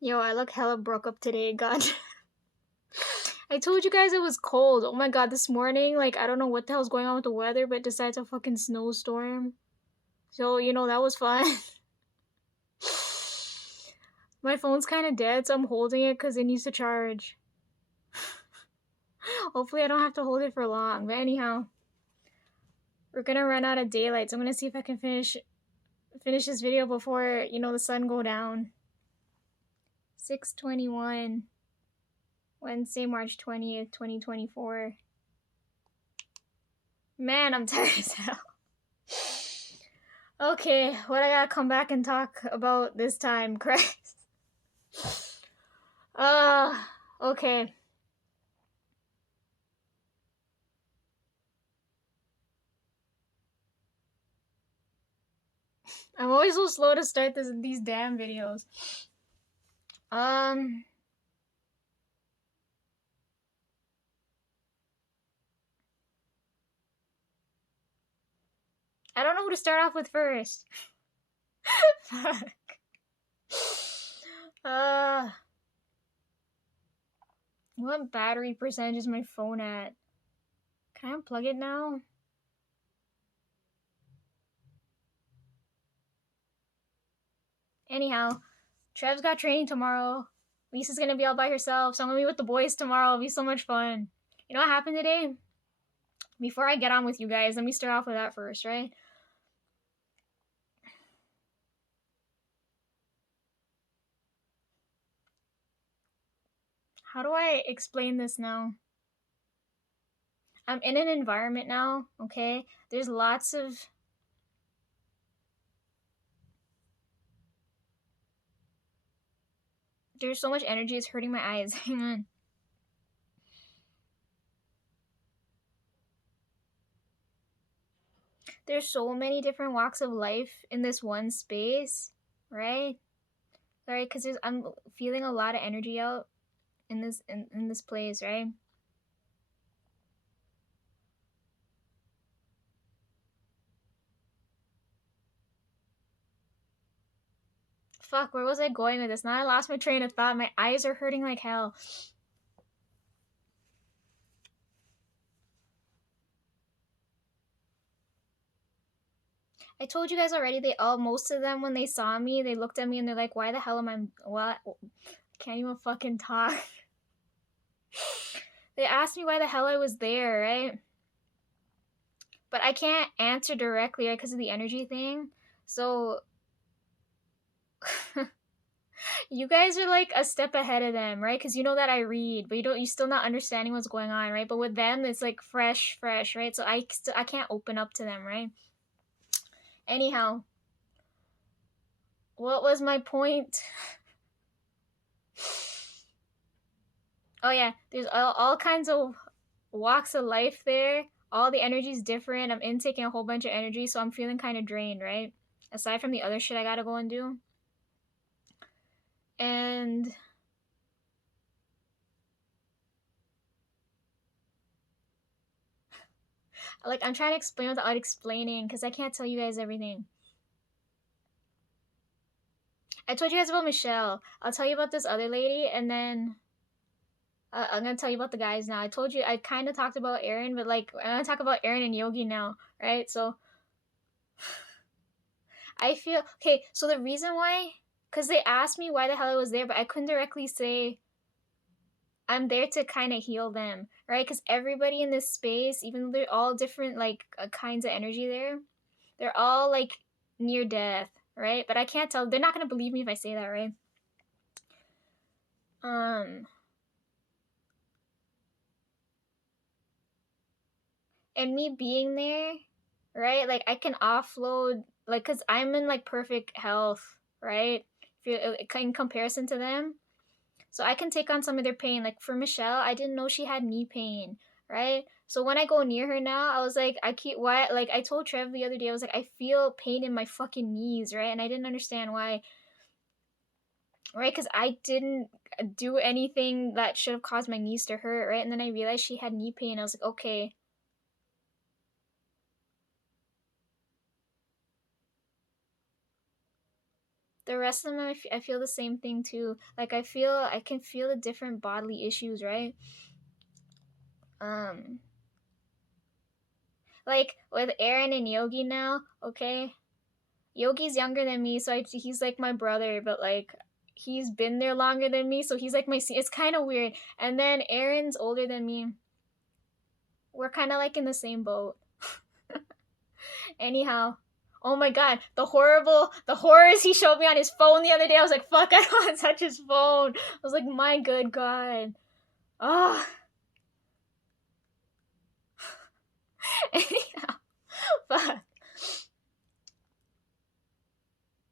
Yo, I look hella broke up today, god. I told you guys it was cold. Oh my god, this morning, like, I don't know what the hell's going on with the weather, but it decided to fucking snowstorm. So, that was fun. My phone's kind of dead, so I'm holding it because it needs to charge. Hopefully, I don't have to hold it for long. But anyhow, we're gonna run out of daylight, so I'm gonna see if I can finish this video before, the sun go down. 6:21. Wednesday, March 20th, 2024. Man, I'm tired as hell. Okay, what I gotta come back and talk about this time, Christ. Okay. I'm always so slow to start these damn videos. I don't know who to start off with first. Fuck. What battery percentage is my phone at? Can I unplug it now? Anyhow, Trev's got training tomorrow. Lisa's gonna be all by herself, so I'm gonna be with the boys tomorrow. It'll be so much fun. You know what happened today? Before I get on with you guys, let me start off with that first, right? How do I explain this now? I'm in an environment now, okay? There's so much energy, it's hurting my eyes. Hang on. There's so many different walks of life in this one space, right? Right, because I'm feeling a lot of energy out in this place, right? Fuck, where was I going with this? Now I lost my train of thought. My eyes are hurting like hell. I told you guys already, most of them, when they saw me, they looked at me and they're like, why the hell am I, what? Can't even fucking talk. They asked me why the hell I was there, right? But I can't answer directly, right, because of the energy thing. So, you guys are like a step ahead of them, right? Because you know that I read, but you're still not understanding what's going on, right? But with them, it's like fresh, right? So I can't open up to them, right? Anyhow, what was my point? Oh yeah, there's all kinds of walks of life there. All the energy's different. I'm intaking a whole bunch of energy, so I'm feeling kind of drained, right? Aside from the other shit I gotta go and do. And like, I'm trying to explain without explaining because I can't tell you guys everything. I told you guys about Michelle. I'll tell you about this other lady, and then I'm gonna tell you about the guys now. I told you I kind of talked about Aaron, but like I'm gonna talk about Aaron and Yogi now, right? So I feel okay. So the reason why, because they asked me why the hell I was there, but I couldn't directly say I'm there to kind of heal them, right? Because everybody in this space, even though they're all different, like kinds of energy there, they're all like near death, right? But I can't tell. They're not gonna believe me if I say that, right? And me being there, right? Like I can offload, like, cause I'm in like perfect health, right? In comparison to them, so I can take on some of their pain. Like for Michelle, I didn't know she had knee pain, right? So when I go near her now, I was like, like I told Trev the other day, I was like, I feel pain in my fucking knees, right? And I didn't understand why, right? Because I didn't do anything that should have caused my knees to hurt, right? And then I realized she had knee pain. I was like, okay. the rest of them, I feel the same thing too. Like I can feel the different bodily issues, right? Like with Aaron and Yogi now, okay? Yogi's younger than me, so he's like my brother, but like he's been there longer than me, so he's like it's kind of weird. And then Aaron's older than me. We're kind of like in the same boat. Anyhow, oh my god, the horrors he showed me on his phone the other day. I was like, fuck, I don't want to touch his phone. I was like, my good god. Oh. Anyhow, fuck.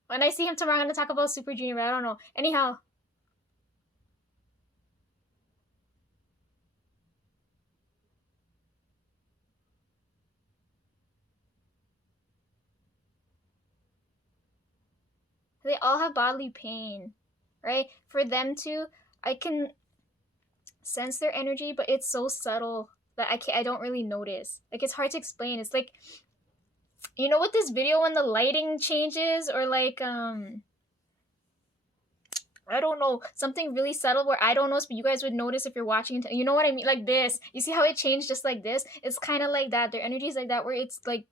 When I see him tomorrow, I'm gonna talk about Super Junior, but I don't know. Anyhow. They all have bodily pain, right? For them to, I can sense their energy, but it's so subtle that I don't really notice. Like, it's hard to explain. It's like, you know, with this video when the lighting changes, or like, I don't know, something really subtle where I don't notice, but you guys would notice if you're watching. You know what I mean? Like this. You see how it changed just like this? It's kind of like that. Their energy is like that, where it's like,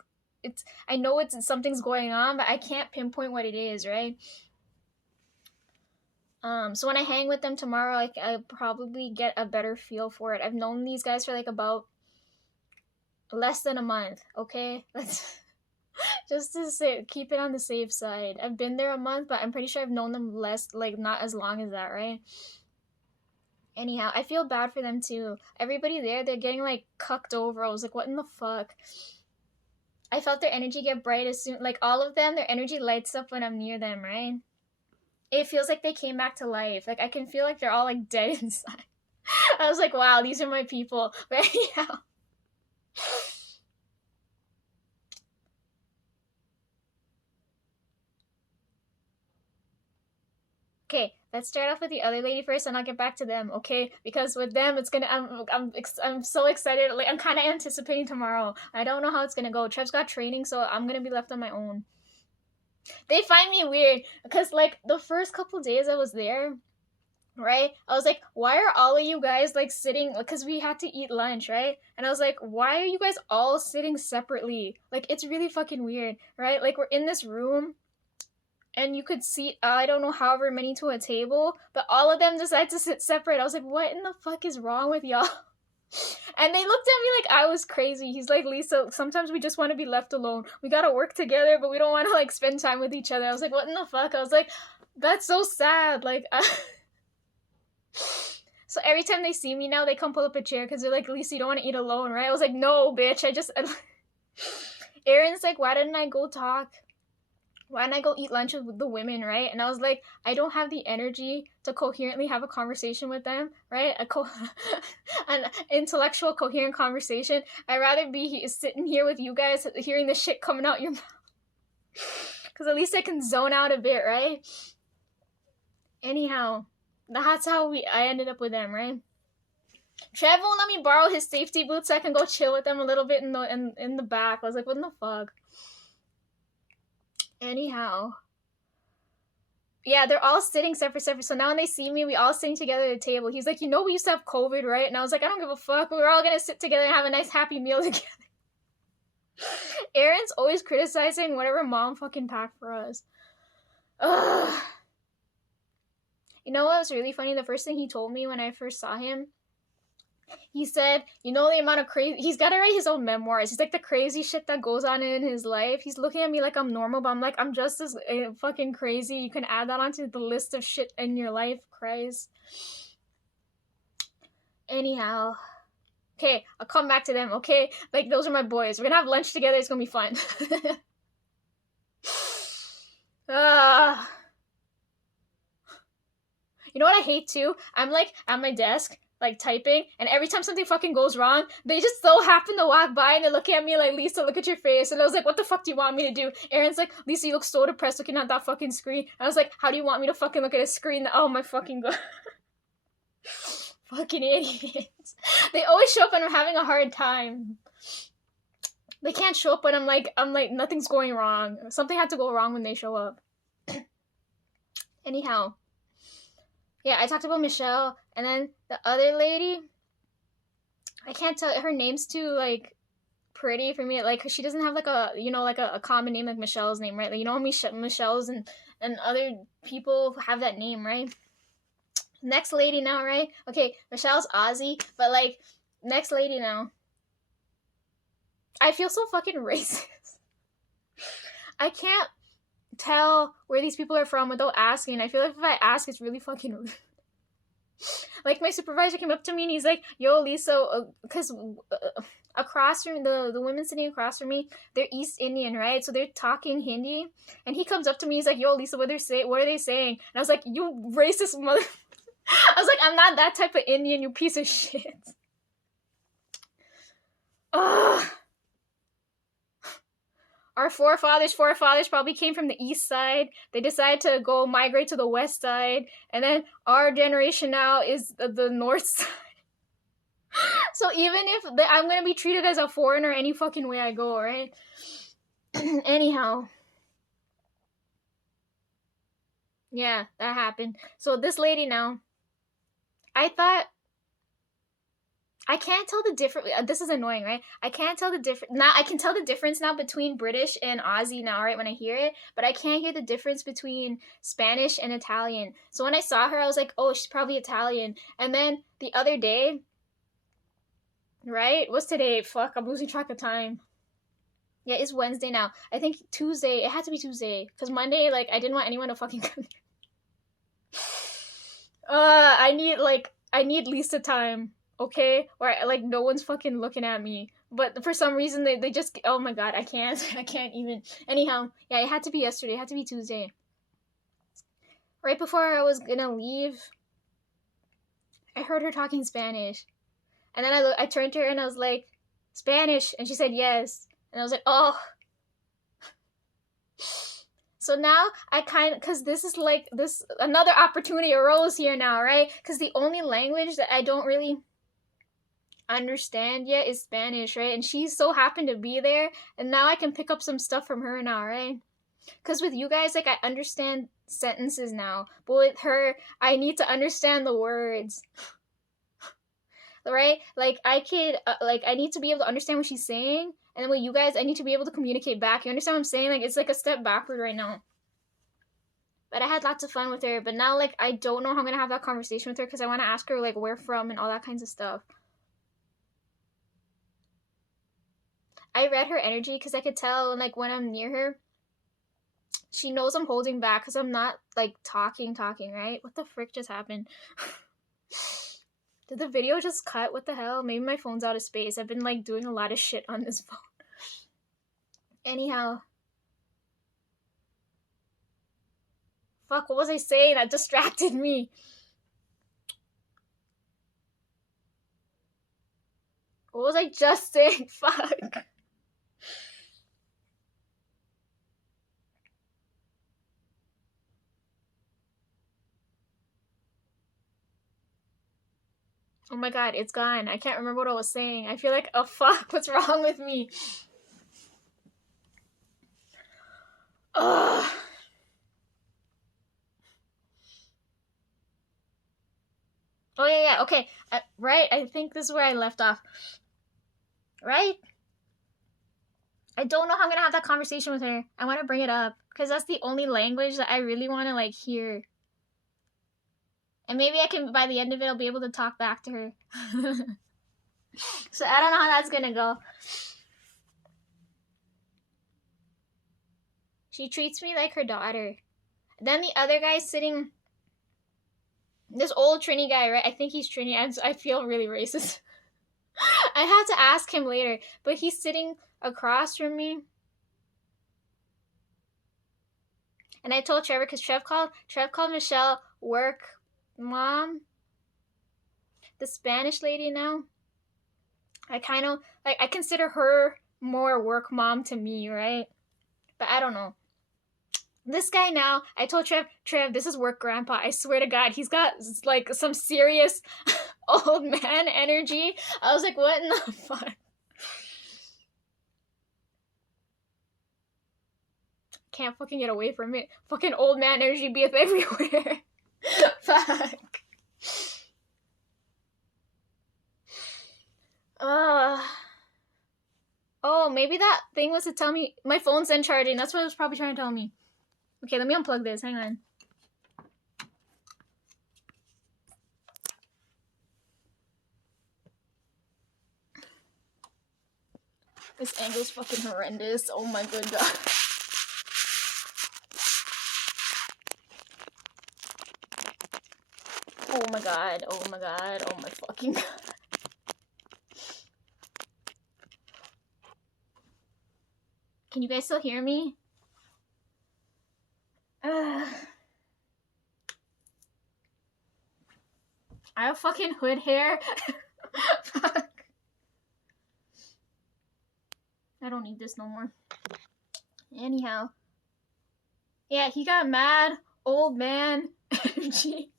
I know something's going on, but I can't pinpoint what it is, right? So when I hang with them tomorrow, I probably get a better feel for it. I've known these guys for like about less than a month, okay? Let's just to keep it on the safe side. I've been there a month, but I'm pretty sure I've known them less, like not as long as that, right? Anyhow, I feel bad for them too. Everybody there, they're getting like cucked over. I was like, what in the fuck? I felt their energy get bright as soon, like all of them, their energy lights up when I'm near them, right? It feels like they came back to life. Like I can feel like they're all like dead inside. I was like, wow, these are my people. But anyhow. Okay, let's start off with the other lady first, and I'll get back to them, okay? Because with them, it's gonna. I'm so excited. Like I'm kind of anticipating tomorrow. I don't know how it's gonna go. Trev's got training, so I'm gonna be left on my own. They find me weird because like the first couple days I was there, right? I was like, why are all of you guys like sitting? Because we had to eat lunch, right? And I was like, why are you guys all sitting separately? Like it's really fucking weird, right? Like we're in this room. And you could see, I don't know, however many to a table, but all of them decided to sit separate. I was like, what in the fuck is wrong with y'all? And they looked at me like I was crazy. He's like, Lisa, sometimes we just want to be left alone. We gotta work together, but we don't want to like spend time with each other. I was like, what in the fuck? I was like, that's so sad. Like, so every time they see me now, they come pull up a chair because they're like, Lisa, you don't want to eat alone, right? I was like, no, bitch. Aaron's like, why didn't I go talk? Why didn't I go eat lunch with the women, right? And I was like, I don't have the energy to coherently have a conversation with them, right? An intellectual, coherent conversation. I'd rather be sitting here with you guys, hearing the shit coming out your mouth. Because at least I can zone out a bit, right? Anyhow, that's how I ended up with them, right? Trev won't let me borrow his safety boots so I can go chill with them a little bit in the back. I was like, what in the fuck? Anyhow. Yeah, they're all sitting separate. So now when they see me, we all sitting together at a table. He's like, you know we used to have COVID, right? And I was like, I don't give a fuck. We're all gonna sit together and have a nice happy meal together. Aaron's always criticizing whatever mom fucking packed for us. Ugh. You know what was really funny? The first thing he told me when I first saw him, he said, you know the amount of crazy... He's got to write his own memoirs. He's like, the crazy shit that goes on in his life. He's looking at me like I'm normal, but I'm like, I'm just as fucking crazy. You can add that onto the list of shit in your life, Christ. Anyhow. Okay, I'll come back to them, okay? Like, those are my boys. We're gonna have lunch together. It's gonna be fun. You know what I hate, too? I'm, like, at my desk, like typing, and every time something fucking goes wrong, they just so happen to walk by and they look at me like, Lisa, look at your face. And I was like, what the fuck do you want me to do? Aaron's like, Lisa, you look so depressed looking at that fucking screen. I was like, how do you want me to fucking look at a screen? Oh my fucking god. Fucking idiots. They always show up when I'm having a hard time. They can't show up when I'm like, nothing's going wrong. Something had to go wrong when they show up. Anyhow, yeah, I talked about Michelle, and then the other lady, I can't tell, her name's too, like, pretty for me. Like, 'cause she doesn't have, like, a, you know, like, a common name like Michelle's name, right? Like, you know, Michelle's and other people have that name, right? Next lady now, right? Okay, Michelle's Aussie, but, like, next lady now. I feel so fucking racist. I can't tell where these people are from without asking. I feel like if I ask, it's really fucking rude. Like, my supervisor came up to me and he's like, yo, Lisa, because across from the women sitting across from me, they're East Indian, right? So they're talking Hindi, and he comes up to me, he's like, yo, Lisa, what are they saying? And I was like, you racist mother. I was like, I'm not that type of Indian, you piece of shit. Ugh. Our forefathers probably came from the east side. They decided to go migrate to the west side. And then our generation now is the north side. So even if I'm going to be treated as a foreigner any fucking way I go, right? Anyhow. Yeah, that happened. So this lady now, I thought, I can't tell the difference. This is annoying, right? I can't tell the difference. Now I can tell the difference now between British and Aussie now, right? When I hear it, but I can't hear the difference between Spanish and Italian. So when I saw her, I was like, oh, she's probably Italian. And then the other day, right? What's today? Fuck, I'm losing track of time. Yeah, it's Wednesday now. I think Tuesday. It had to be Tuesday because Monday, like, I didn't want anyone to fucking come. I need Lisa time. Okay, or like no one's fucking looking at me, but for some reason they just, oh my god, I can't even. Anyhow, yeah, it had to be yesterday, it had to be Tuesday, right before I was gonna leave. I heard her talking Spanish, and then I turned to her and I was like, Spanish, and she said yes, and I was like, oh. So now I because this is like, this another opportunity arose here now, right? Because the only language that I don't really understand yet is Spanish, right? And she so happened to be there, and now I can pick up some stuff from her now, right? Because with you guys, like, I understand sentences now, but with her, I need to understand the words. Right? Like, I could, I need to be able to understand what she's saying, and then with you guys, I need to be able to communicate back. You understand what I'm saying? Like, it's like a step backward right now. But I had lots of fun with her, but now, like, I don't know how I'm gonna have that conversation with her, because I want to ask her, like, where from and all that kinds of stuff. I read her energy because I could tell, like, when I'm near her, she knows I'm holding back because I'm not, like, talking, right? What the frick just happened? Did the video just cut? What the hell? Maybe my phone's out of space. I've been, like, doing a lot of shit on this phone. Anyhow. Fuck, what was I saying? That distracted me. What was I just saying? Fuck. Oh my god, it's gone. I can't remember what I was saying. I feel like, oh fuck, what's wrong with me? Ugh. Oh yeah, okay. Right, I think this is where I left off. Right? I don't know how I'm gonna have that conversation with her. I want to bring it up because that's the only language that I really want to, like, hear. And maybe I can, by the end of it, I'll be able to talk back to her. So I don't know how that's gonna go. She treats me like her daughter. Then the other guy's sitting, this old Trini guy, right? I think he's Trini. I feel really racist. I have to ask him later, but he's sitting across from me. And I told Trevor, because Trev called Michelle work mom. The Spanish lady now. I kind of, like, I consider her more work mom to me, right? But I don't know. This guy now, I told Trev, this is work grandpa. I swear to God, he's got, like, some serious old man energy. I was like, what in the fuck? can't fucking get away from it. Fucking old man energy be everywhere. Fuck. Oh, maybe that thing was to tell me my phone's in charging. That's what it was probably trying to tell me. Okay, let me unplug this. Hang on. This angle's fucking horrendous. Oh my good god. Oh my god. Oh my god. Oh my fucking god. Can you guys still hear me? I have fucking hood hair. Fuck. I don't need this no more. Anyhow. Yeah, he got mad. Old man energy.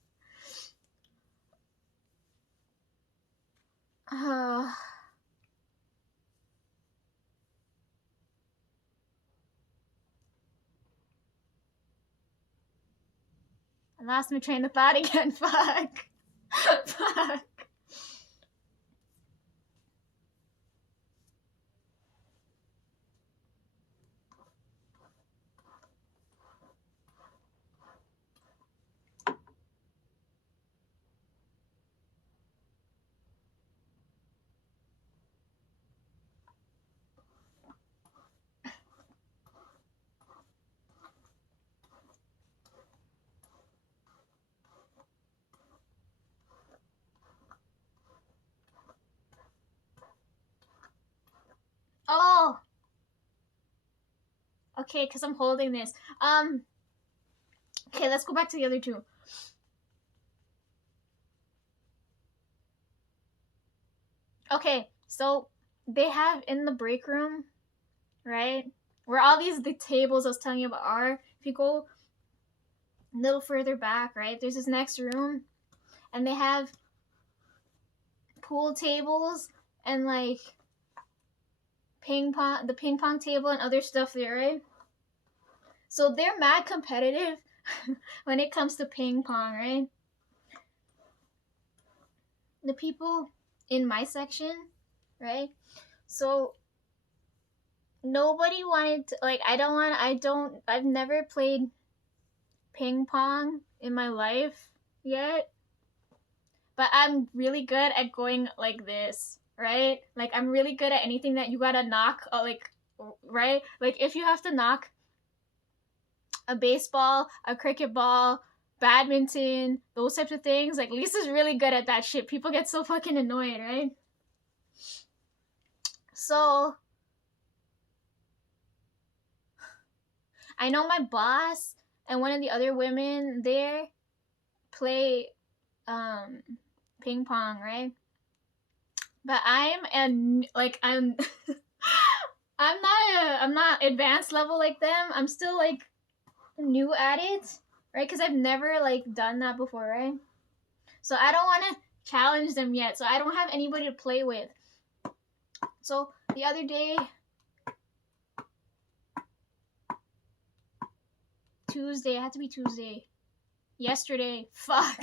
I lost my train of thought again. Fuck. Fuck. Oh. Okay, because I'm holding this. Okay, let's go back to the other two. Okay, so they have in the break room, right? Where all the tables I was telling you about are. If you go a little further back, right? There's this next room, and they have pool tables and like the ping pong table and other stuff there, right? So they're mad competitive when it comes to ping pong, right? The people in my section, right? So nobody wanted to, like, I've never played ping pong in my life yet, but I'm really good at going like this, right? Like, I'm really good at anything that you gotta knock, like, right? Like, if you have to knock a baseball, a cricket ball, badminton, those types of things, like, Lisa's really good at that shit. People get so fucking annoyed, right? So I know my boss and one of the other women there play ping pong, right? But I'm I'm not advanced level like them. I'm still like new at it, right? Because I've never like done that before, right? So I don't want to challenge them yet. So I don't have anybody to play with. So the other day, Tuesday, it had to be Tuesday. Yesterday, fuck.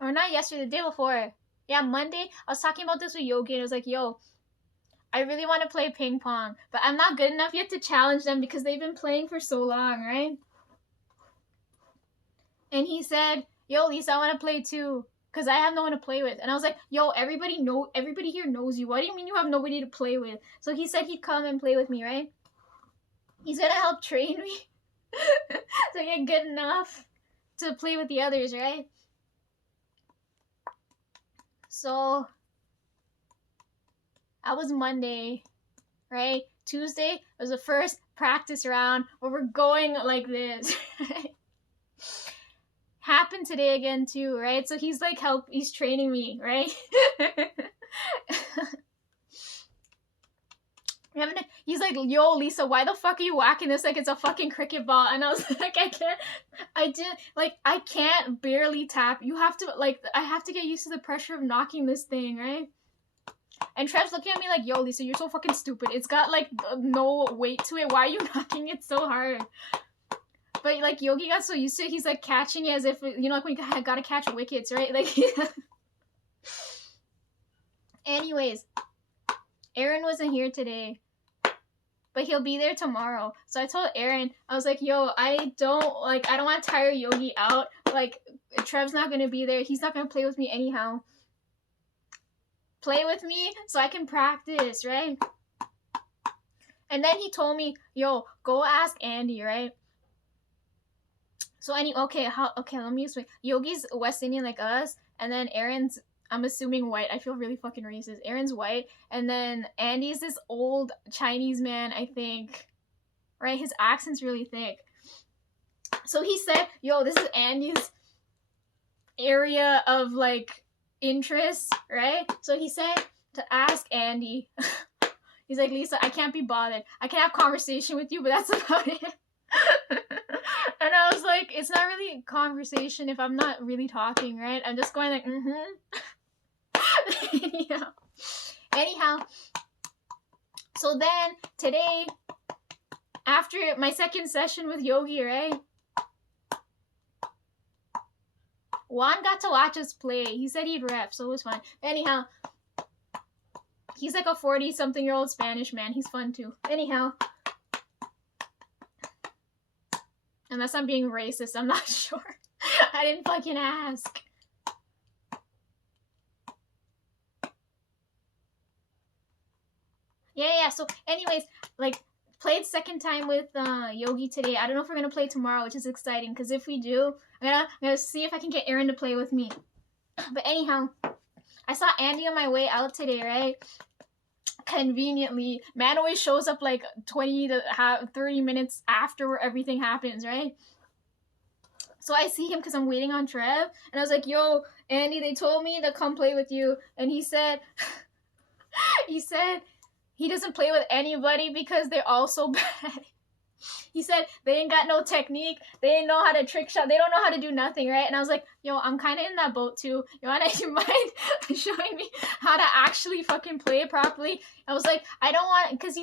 Or not yesterday, the day before. Yeah, Monday, I was talking about this with Yogi, and I was like, yo, I really want to play ping pong, but I'm not good enough yet to challenge them because they've been playing for so long, right? And he said, yo, Lisa, I want to play too, because I have no one to play with. And I was like, yo, everybody here knows you. What do you mean you have nobody to play with? So he said he'd come and play with me, right? He's going to help train me to get good enough to play with the others, right? So that was Monday, right? Tuesday was the first practice round where we're going like this. Happened today again too, right? So he's like he's training me, right? He's like, yo, Lisa, why the fuck are you whacking this like it's a fucking cricket ball? And I was like, I can't barely tap. You have to, like, I have to get used to the pressure of knocking this thing, right? And Trev's looking at me like, yo, Lisa, you're so fucking stupid. It's got, like, no weight to it. Why are you knocking it so hard? But, like, Yogi got so used to it, he's, like, catching it as if, you know, like, when you gotta catch wickets, right? Like, anyways, Aaron wasn't here today, but he'll be there tomorrow. So I told Aaron, I was like, yo, I don't want to tire Yogi out. Like, Trev's not gonna be there. He's not gonna play with me anyhow. Play with me so I can practice, right? And then he told me, yo, go ask Andy, right? So okay, let me explain. Yogi's West Indian like us, and then Aaron's, I'm assuming, white. I feel really fucking racist. Aaron's white, and then Andy's this old Chinese man, I think. Right? His accent's really thick. So he said, yo, this is Andy's area of, like, interest, right? So he said to ask Andy. He's like, Lisa, I can't be bothered. I can have conversation with you, but that's about it. And I was like, it's not really conversation if I'm not really talking, right? I'm just going like, Anyhow. So then, today, after my second session with Yogi, right? Juan got to watch us play. He said he'd ref, so it was fun. Anyhow, he's like a 40-something-year-old Spanish man. He's fun too. Anyhow. Unless I'm being racist, I'm not sure. I didn't fucking ask. Yeah. So, anyways, like, played second time with Yogi today. I don't know if we're gonna play tomorrow, which is exciting, because if we do, I'm gonna see if I can get Aaron to play with me. But anyhow, I saw Andy on my way out today, right? Conveniently, man always shows up like 20 to 30 minutes after everything happens, right? So I see him because I'm waiting on Trev, and I was like, yo, Andy, they told me to come play with you, and he said he doesn't play with anybody because they're all so bad. He said they ain't got no technique, they ain't know how to trick shot, they don't know how to do nothing, right? And I was like, yo, I'm kind of in that boat too. You mind showing me how to actually fucking play it properly? I was like, I don't want, because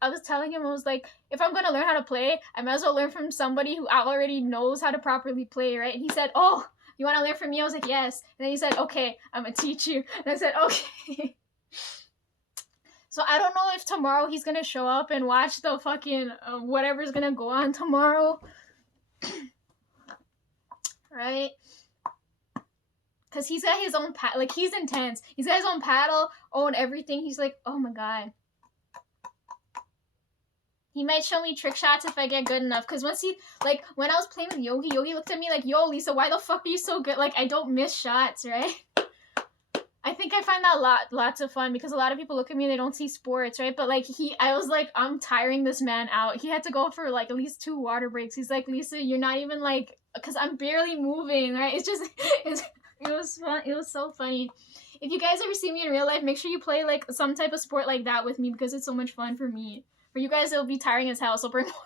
I was telling him, I was like, if I'm gonna learn how to play, I might as well learn from somebody who already knows how to properly play, right? And he said, oh, you want to learn from me? I was like, yes. And then he said, okay, I'm gonna teach you. And I said, okay. So I don't know if tomorrow he's gonna show up and watch the fucking whatever's gonna go on tomorrow. Right? Because he's got his own like, he's intense. He's got his own paddle, own everything. He's like, oh my god. He might show me trick shots if I get good enough. Because once like, when I was playing with Yogi looked at me like, yo, Lisa, why the fuck are you so good? Like, I don't miss shots, right? I think I find that lots of fun, because a lot of people look at me and they don't see sports, right? But like, I was like, I'm tiring this man out. He had to go for like at least 2 water breaks. He's like, Lisa, you're not even like, because I'm barely moving, right? It was fun. It was so funny. If you guys ever see me in real life, make sure you play like some type of sport like that with me, because it's so much fun for me. For you guys, it'll be tiring as hell, so bring water.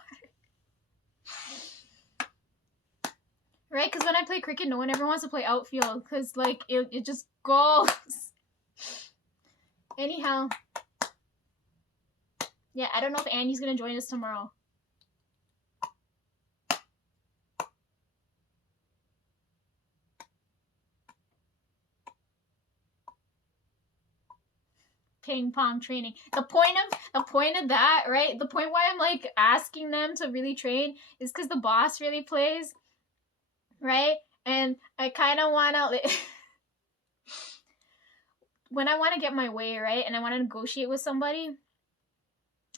Right? Because when I play cricket, no one ever wants to play outfield, because like, it just goes. Anyhow. Yeah, I don't know if Andy's gonna join us tomorrow. Ping pong training. The point of that, right? The point why I'm like asking them to really train is because the boss really plays, right? And I kind of want to when I want to get my way, right? And I want to negotiate with somebody,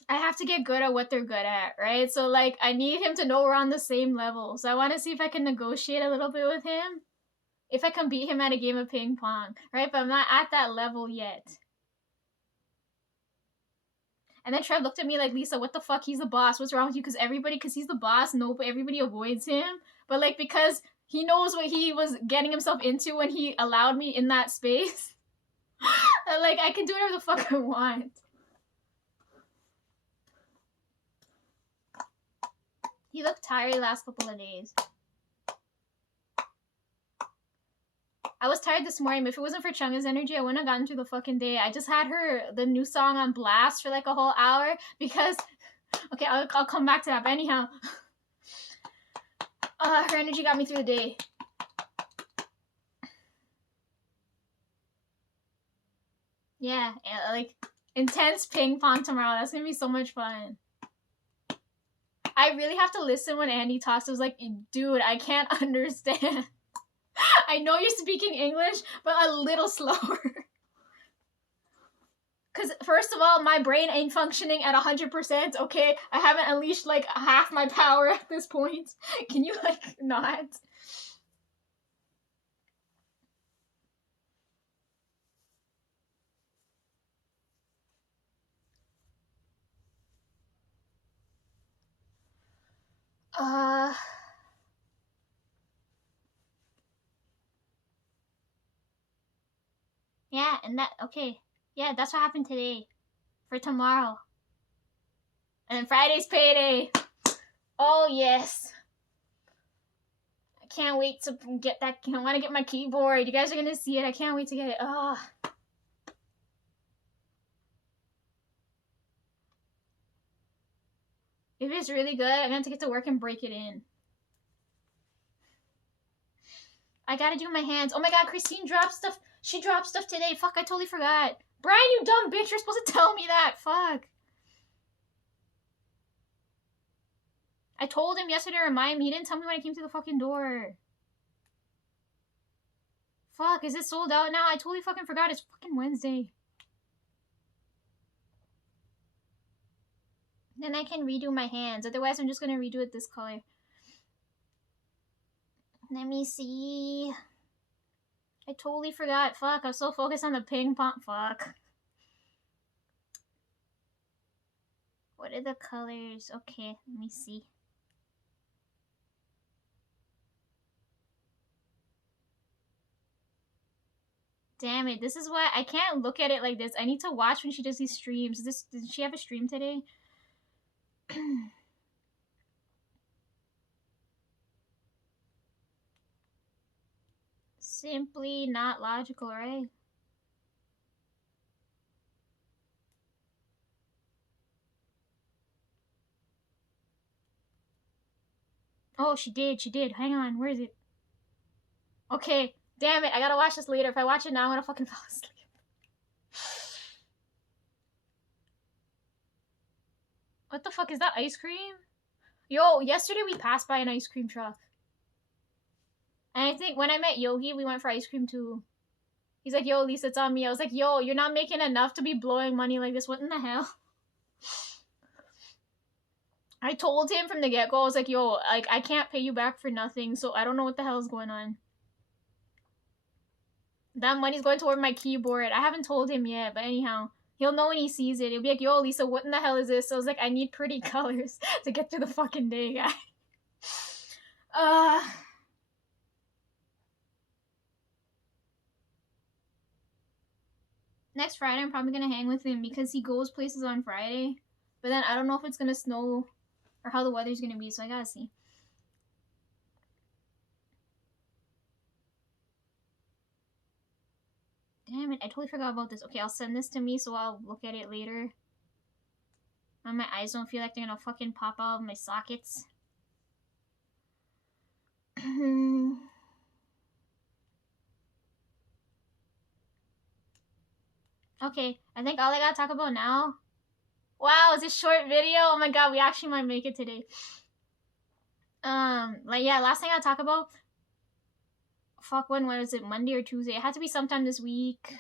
I have to get good at what they're good at, right? So like, I need him to know we're on the same level. So I want to see if I can negotiate a little bit with him. If I can beat him at a game of ping pong, right? But I'm not at that level yet. And then Trev looked at me like, Lisa, what the fuck? He's the boss. What's wrong with you? Because he's the boss. No, but everybody avoids him. But like, because he knows what he was getting himself into when he allowed me in that space. Like, I can do whatever the fuck I want. He looked tired the last couple of days. I was tired this morning, but if it wasn't for Chunga's energy, I wouldn't have gotten through the fucking day. I just had the new song on blast for like a whole hour because, okay, I'll come back to that. But anyhow, her energy got me through the day. Yeah, like intense ping pong tomorrow. That's gonna be so much fun. I really have to listen when Andy talks. I was like, dude, I can't understand. I know you're speaking English, but a little slower. Because, first of all, my brain ain't functioning at 100%, okay? I haven't unleashed, like, half my power at this point. Can you, like, not? Yeah, and that, okay. Yeah, that's what happened today. For tomorrow. And then Friday's payday. Oh, yes. I can't wait to get that. I want to get my keyboard. You guys are going to see it. I can't wait to get it. Oh. If it's really good, I'm going to take it to work and break it in. I gotta do my hands. Oh my god, Christine dropped stuff. She dropped stuff today. Fuck, I totally forgot. Brian, you dumb bitch. You're supposed to tell me that. Fuck. I told him yesterday to remind me. He didn't tell me when I came to the fucking door. Fuck, is it sold out now? I totally fucking forgot. It's fucking Wednesday. Then I can redo my hands. Otherwise, I'm just gonna redo it this color. Let me see. I totally forgot. Fuck, I was so focused on the ping pong. Fuck. What are the colors? Okay, let me see. Damn it, this is why I can't look at it like this. I need to watch when she does these streams. Did she have a stream today? Simply not logical, right? Oh, she did. Hang on, where is it? Okay, damn it, I gotta watch this later. If I watch it now, I'm gonna fucking fall asleep. What the fuck, is that ice cream? Yo, yesterday we passed by an ice cream truck. And I think when I met Yogi, we went for ice cream too. He's like, yo, Lisa, it's on me. I was like, yo, you're not making enough to be blowing money like this. What in the hell? I told him from the get-go, I was like, yo, like, I can't pay you back for nothing, so I don't know what the hell is going on. That money's going toward my keyboard. I haven't told him yet, but anyhow, he'll know when he sees it. He'll be like, yo, Lisa, what in the hell is this? So I was like, I need pretty colors to get through the fucking day, guy. Next Friday, I'm probably gonna hang with him because he goes places on Friday. But then I don't know if it's gonna snow or how the weather's gonna be, so I gotta see. Damn it, I totally forgot about this. Okay, I'll send this to me so I'll look at it later. And my eyes don't feel like they're gonna fucking pop out of my sockets. Okay, I think all I gotta talk about now. Wow, it's a short video. Oh my god, we actually might make it today. Like, yeah, last thing I talk about. Fuck, when was it? Monday or Tuesday? It had to be sometime this week.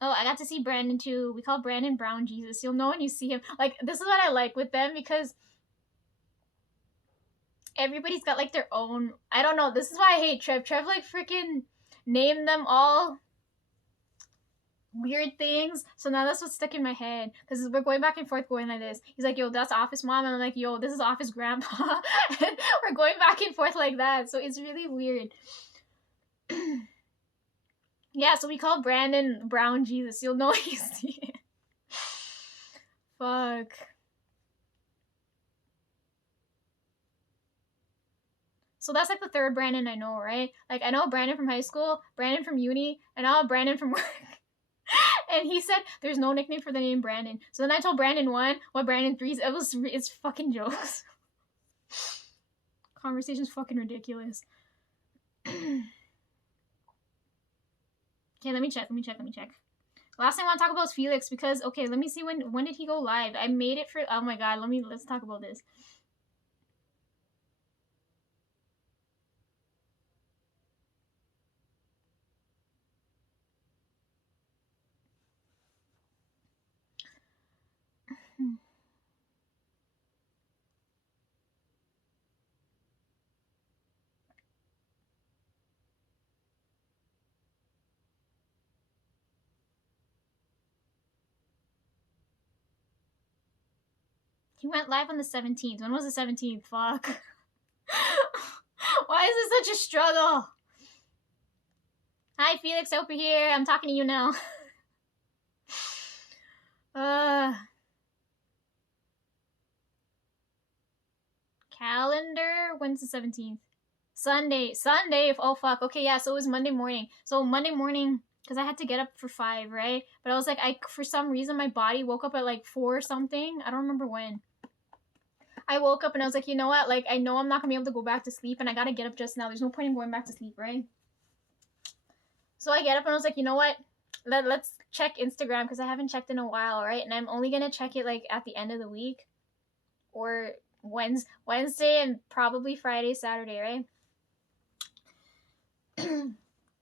Oh, I got to see Brandon too. We call Brandon Brown Jesus. You'll know when you see him. Like, this is what I like with them because everybody's got like their own. I don't know. This is why I hate Trev. Trev like freaking named them all weird things. So now that's what's stuck in my head because we're going back and forth going like this. He's like, yo, that's Office Mom. And I'm like, yo, this is Office Grandpa. And we're going back and forth like that. So it's really weird. Yeah, so we call Brandon Brown Jesus. You'll know when you see it. Fuck. So that's like the third Brandon I know, right? Like I know Brandon from high school, Brandon from uni, and now Brandon from work. And he said there's no nickname for the name Brandon. So then I told Brandon 1 what Brandon 3 is. It's fucking jokes. Conversation's fucking ridiculous. Okay, let me check. Last thing I want to talk about is Felix because okay, let me see when did he go live? I made it for oh my god, let's talk about this. He went live on the 17th. When was the 17th? Fuck. Why is this such a struggle? Hi, Felix, over here. I'm talking to you now. Calendar? When's the 17th? Sunday. Oh, fuck. Okay, yeah, so it was Monday morning. So Monday morning, because I had to get up for 5, right? But I was like, for some reason, my body woke up at like 4 or something. I don't remember when. I woke up and I was like, you know what? Like, I know I'm not gonna be able to go back to sleep, and I gotta get up just now. There's no point in going back to sleep, right? So I get up and I was like, you know what? Let's check Instagram because I haven't checked in a while, right? And I'm only gonna check it like at the end of the week, or Wednesday and probably Friday, Saturday, right?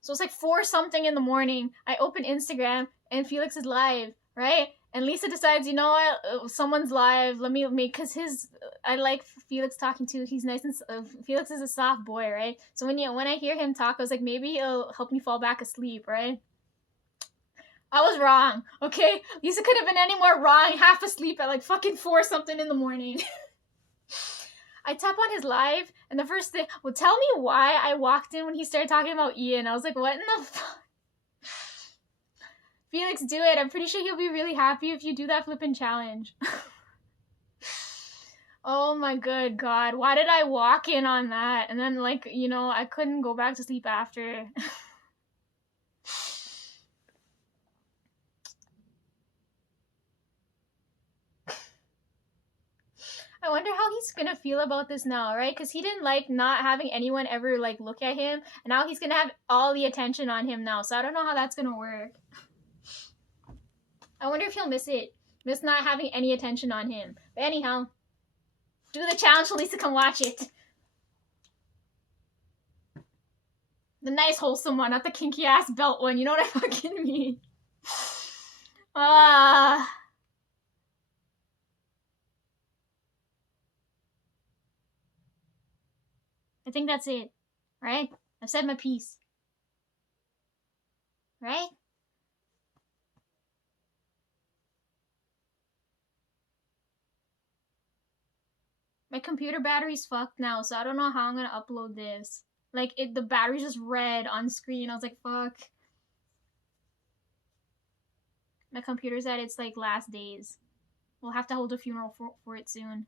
So it's like 4 something in the morning. I open Instagram and Felix is live, right? And Lisa decides, you know what, someone's live. Let me make, cause I like Felix talking to. He's nice and Felix is a soft boy, right? So when I hear him talk, I was like, maybe he'll help me fall back asleep, right? I was wrong, okay? Lisa could have been any more wrong, half asleep at like fucking 4 something in the morning. I tap on his live, and the first thing, well, tell me why I walked in when he started talking about Ian. I was like, what in the fuck? Felix, do it. I'm pretty sure he'll be really happy if you do that flippin' challenge. Oh my good god. Why did I walk in on that? And then, like, you know, I couldn't go back to sleep after. I wonder how he's gonna feel about this now, right? Because he didn't like not having anyone ever, like, look at him. And now he's gonna have all the attention on him now. So I don't know how that's gonna work. I wonder if he'll miss it. Miss not having any attention on him. But anyhow, do the challenge so Lisa can watch it. The nice wholesome one, not the kinky ass belt one. You know what I fucking mean? I think that's it. Right? I've said my piece. Right? My computer battery's fucked now, so I don't know how I'm gonna upload this. Like, the battery's just red on screen. I was like, fuck. My computer's at its, like, last days. We'll have to hold a funeral for it soon.